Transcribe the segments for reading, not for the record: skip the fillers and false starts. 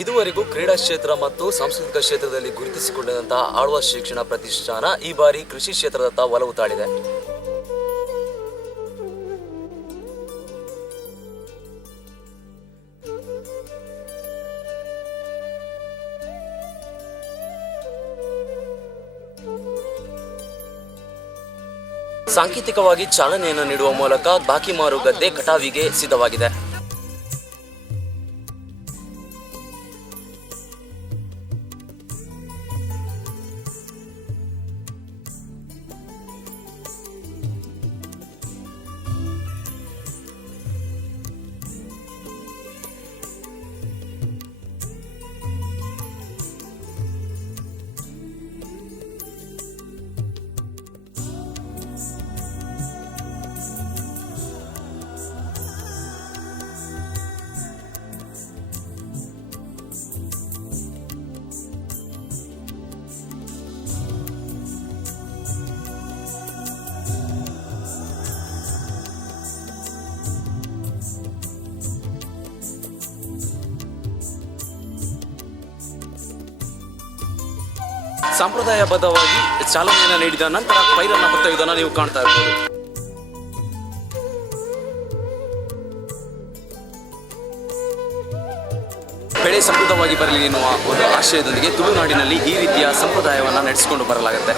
ಇದುವರೆಗೂ ಕ್ರೀಡಾ ಕ್ಷೇತ್ರ ಮತ್ತು ಸಾಂಸ್ಕೃತಿಕ ಕ್ಷೇತ್ರದಲ್ಲಿ ಗುರುತಿಸಿಕೊಂಡಂತಹ ಆಳ್ವಾಸ್ ಶಿಕ್ಷಣ ಪ್ರತಿಷ್ಠಾನ ಈ ಬಾರಿ ಕೃಷಿ ಕ್ಷೇತ್ರದತ್ತ ಒಲವು ತಾಳಿದೆ. ಸಾಂಕೇತಿಕವಾಗಿ ಚಾಲನೆಯನ್ನು ನೀಡುವ ಮೂಲಕ ಬಾಕಿ ಮಾರುಗದ್ದೆ ಕಟಾವಿಗೆ ಸಿದ್ಧವಾಗಿದೆ. ಸಂಪ್ರದಾಯಬದ್ಧವಾಗಿ ಚಾಲನೆಯನ್ನು ನೀಡಿದ ನಂತರ ಪೈರನ್ನು ಹೊತ್ತೊಯ್ಯುವುದನ್ನು ನೀವು ಕಾಣ್ತಾ ಇರಬಹುದು. ಬೆಳೆ ಸಮೃದ್ಧವಾಗಿ ಬರಲಿ ಎನ್ನುವ ಒಂದು ಆಶಯದೊಂದಿಗೆ ತುಳುನಾಡಿನಲ್ಲಿ ಈ ರೀತಿಯ ಸಂಪ್ರದಾಯವನ್ನು ನಡೆಸಿಕೊಂಡು ಬರಲಾಗುತ್ತೆ.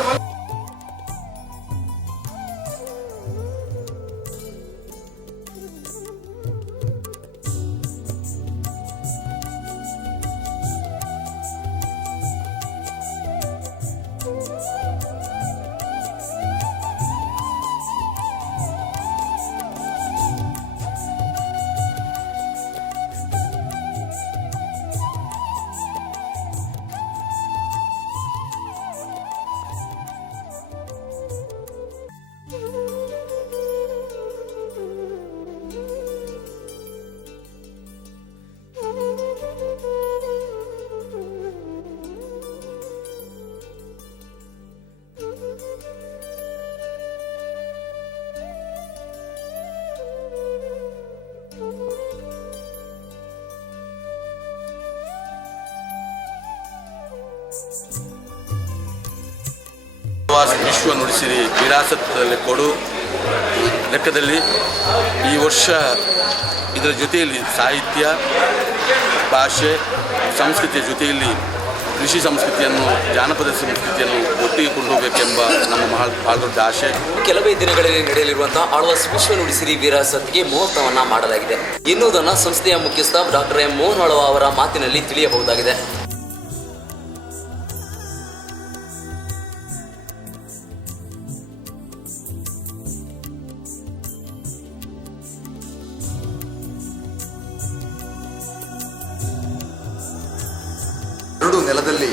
ವಿಶ್ವ ನುಡಿಸಿರಿ ವಿರಾಸತ್ ಕೊಡು ಲೆಕ್ಕದಲ್ಲಿ ಈ ವರ್ಷ ಇದರ ಜೊತೆಯಲ್ಲಿ ಸಾಹಿತ್ಯ, ಭಾಷೆ, ಸಂಸ್ಕೃತಿಯ ಜೊತೆಯಲ್ಲಿ ಕೃಷಿ ಸಂಸ್ಕೃತಿಯನ್ನು, ಜಾನಪದ ಸಂಸ್ಕೃತಿಯನ್ನು ಒಟ್ಟಿಗೆ ಕೊಂಡು ಹೋಗಬೇಕೆಂಬ ನಮ್ಮ ಬಹಳ ದೊಡ್ಡ ಆಶೆ. ಕೆಲವೇ ದಿನಗಳಲ್ಲಿ ನಡೆಯಲಿರುವಂತಹ ಆಳ್ವಾಸ್ ವಿಶ್ವ ನುಡಿಸಿರಿ ವಿರಾಸತ್ಗೆ ಮುಹೂರ್ತವನ್ನ ಮಾಡಲಾಗಿದೆ ಎನ್ನುವುದನ್ನು ಸಂಸ್ಥೆಯ ಮುಖ್ಯಸ್ಥ ಡಾಕ್ಟರ್ ಎಂ ಮೋಹನ್ ಆಳ್ವ ಅವರ ಮಾತಿನಲ್ಲಿ ತಿಳಿಯಬಹುದಾಗಿದೆ. ಎರಡು ನೆಲದಲ್ಲಿ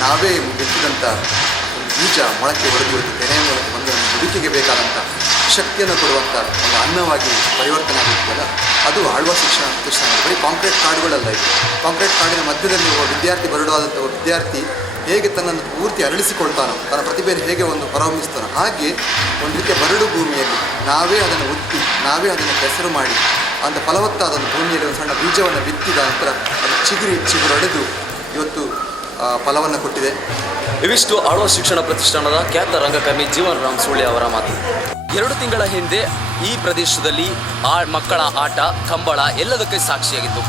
ನಾವೇ ಬಿತ್ತಿದಂಥ ಒಂದು ಬೀಜ ಮೊಳಕೆ ಹೊಡೆದು ತೆನೆಯ ಮೂಲಕ ಬಂದ ಬದುಕಿಗೆ ಬೇಕಾದಂಥ ಶಕ್ತಿಯನ್ನು ಕೊಡುವಂಥ ಒಂದು ಅನ್ನವಾಗಿ ಪರಿವರ್ತನೆ ಆಗಿರ್ತಲ್ಲ, ಅದು ಆಳ್ವಾಸ್ ಶಿಕ್ಷಣ ಪ್ರತಿಷ್ಠಾನ. ಬರೀ ಕಾಂಕ್ರೀಟ್ ಕಾಡುಗಳಲ್ಲ ಇದು. ಕಾಂಕ್ರೀಟ್ ಕಾಡಿನ ಮಧ್ಯದಲ್ಲಿ ಒಬ್ಬ ವಿದ್ಯಾರ್ಥಿ, ಬರಡಾದಂಥ ಒಬ್ಬ ವಿದ್ಯಾರ್ಥಿ ಹೇಗೆ ತನ್ನನ್ನು ಪೂರ್ತಿ ಅರಳಿಸಿಕೊಳ್ತಾನೋ, ತನ್ನ ಪ್ರತಿಭೆಯನ್ನು ಹೇಗೆ ಒಂದು ಹೊರಹೊಮ್ಮಿಸ್ತಾನೋ, ಹಾಗೆ ಒಂದು ರೀತಿಯ ಬರಡು ಭೂಮಿಯಲ್ಲಿ ನಾವೇ ಅದನ್ನು ಒತ್ತಿ, ನಾವೇ ಅದನ್ನು ಕೆಸರು ಮಾಡಿ, ಅಂಥ ಫಲವತ್ತಾದ ಒಂದು ಭೂಮಿಯಲ್ಲಿ ಒಂದು ಸಣ್ಣ ಬೀಜವನ್ನು ಬಿತ್ತಿದ ನಂತರ ಅದು ಚಿಗುರೊಡೆದು ಇವತ್ತು ಫಲವನ್ನು ಕೊಟ್ಟಿದೆ. ಇವಿಷ್ಟು ಆಳ್ವಾಸ್ ಶಿಕ್ಷಣ ಪ್ರತಿಷ್ಠಾನದ ಖ್ಯಾತ ರಂಗಕರ್ಮಿ ಜೀವನ್ ರಾಮ್ ಸುಳ್ಯ ಅವರ ಮಾತು. 2 ತಿಂಗಳ ಹಿಂದೆ ಈ ಪ್ರದೇಶದಲ್ಲಿ ಮಕ್ಕಳ ಆಟ, ಕಂಬಳ ಎಲ್ಲದಕ್ಕೆ ಸಾಕ್ಷಿಯಾಗಿತ್ತು.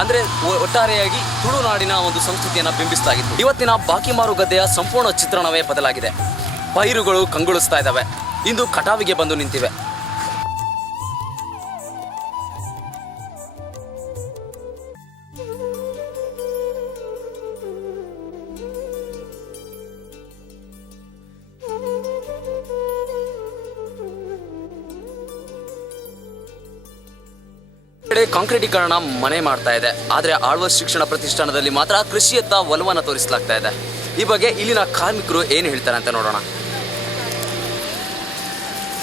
ಅಂದರೆ ಒಟ್ಟಾರೆಯಾಗಿ ತುಳುನಾಡಿನ ಒಂದು ಸಂಸ್ಕೃತಿಯನ್ನು ಬಿಂಬಿಸ್ತಾ ಇತ್ತು. ಇವತ್ತಿನ ಬಾಕಿ ಮಾರುಗದ್ದೆಯ ಸಂಪೂರ್ಣ ಚಿತ್ರಣವೇ ಬದಲಾಗಿದೆ. ಪೈರುಗಳು ಕಂಗೊಳಿಸ್ತಾ ಇದ್ದಾವೆ, ಇಂದು ಕಟಾವಿಗೆ ಬಂದು ನಿಂತಿವೆ. ಕಾಂಕ್ರೀಟೀಕರಣ ಮನೆ ಮಾಡ್ತಾ ಇದೆ, ಆದರೆ ಆಳ್ವಾಸ್ ಶಿಕ್ಷಣ ಪ್ರತಿಷ್ಠಾನದಲ್ಲಿ ಮಾತ್ರ ಕೃಷಿಯತ್ತ ಒಲವನ್ನು ತೋರಿಸಲಾಗ್ತಾ ಇದೆ. ಈ ಬಗ್ಗೆ ಇಲ್ಲಿನ ಕಾರ್ಮಿಕರು ಏನು ಹೇಳ್ತಾರೆ ಅಂತ ನೋಡೋಣ.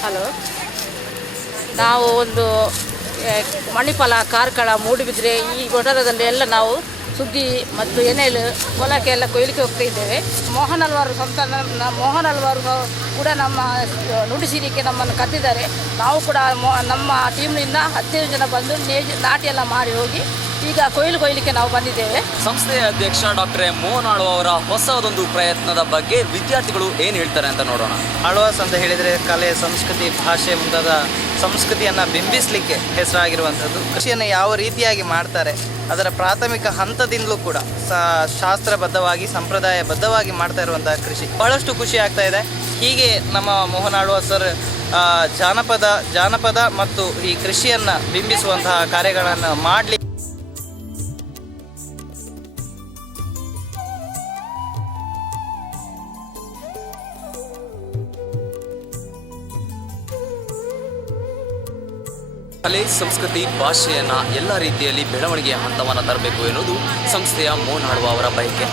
ಹಲೋ, ನಾವು ಒಂದು ಮಣಿಪಾಲ, ಕಾರ್ಕಳ, ಮೂಡುಬಿದ್ರೆ ಈ ವಠಾರದಲ್ಲಿ ಎಲ್ಲ ನಾವು ಸುಗ್ಗಿ ಮತ್ತು ಎನೆಲು ಹೊಲಕ್ಕೆ ಎಲ್ಲ ಕೊಯ್ಲಿಕ್ಕೆ ಹೋಗ್ತಾ ಇದ್ದೇವೆ. ಮೋಹನ್ ಅಲ್ವಾರು ಮೋಹನ್ ಅಲ್ವಾರು ಕೂಡ ನಮ್ಮ ನುಡಿಸಿರಿಕೆ ನಮ್ಮನ್ನು ಕರೆದಿದ್ದಾರೆ. ನಾವು ಕೂಡ ನಮ್ಮ ಟೀಮ್ನಿಂದ 15 ಜನ ಬಂದು ನಾಟಿ ಎಲ್ಲ ಮಾಡಿ ಹೋಗಿ ಈಗ ಕೊಯ್ಲಿಕ್ಕೆ ನಾವು ಬಂದಿದ್ದೇವೆ. ಸಂಸ್ಥೆಯ ಅಧ್ಯಕ್ಷ ಡಾಕ್ಟರ್ ಎಂ ಮೋಹನ್ ಆಳ್ವ ಅವರ ಹೊಸದೊಂದು ಪ್ರಯತ್ನದ ಬಗ್ಗೆ ವಿದ್ಯಾರ್ಥಿಗಳು ಏನು ಹೇಳ್ತಾರೆ ಅಂತ ನೋಡೋಣ. ಆಳ್ವಾಸ್ ಅಂತ ಹೇಳಿದರೆ ಕಲೆ, ಸಂಸ್ಕೃತಿ, ಭಾಷೆ ಮುಂತಾದ ಸಂಸ್ಕೃತಿಯನ್ನು ಬಿಂಬಿಸಲಿಕ್ಕೆ ಹೆಸರಾಗಿರುವಂಥದ್ದು. ಕೃಷಿಯನ್ನು ಯಾವ ರೀತಿಯಾಗಿ ಮಾಡ್ತಾರೆ ಅದರ ಪ್ರಾಥಮಿಕ ಹಂತದಿಂದಲೂ ಕೂಡ ಶಾಸ್ತ್ರಬದ್ಧವಾಗಿ ಸಂಪ್ರದಾಯಬದ್ಧವಾಗಿ ಮಾಡ್ತಾ ಇರುವಂತಹ ಕೃಷಿ ಬಹಳಷ್ಟು ಖುಷಿ ಆಗ್ತಾ ಇದೆ. ಹೀಗೆ ನಮ್ಮ ಮೋಹನ್ ಆಳ್ವ ಸರ್ ಜಾನಪದ ಮತ್ತು ಈ ಕೃಷಿಯನ್ನು ಬಿಂಬಿಸುವಂತಹ ಕಾರ್ಯಗಳನ್ನು ಮಾಡಲಿ. ಕಲೆ, ಸಂಸ್ಕೃತಿ, ಭಾಷೆಯನ್ನ ಎಲ್ಲ ರೀತಿಯಲ್ಲಿ ಬೆಳವಣಿಗೆಯ ಹಂತವನ್ನು ತರಬೇಕು ಎನ್ನುವುದು ಸಂಸ್ಥೆಯ ಮೋಹನ್ ಆಳ್ವ ಅವರ ಬಯಕೆ.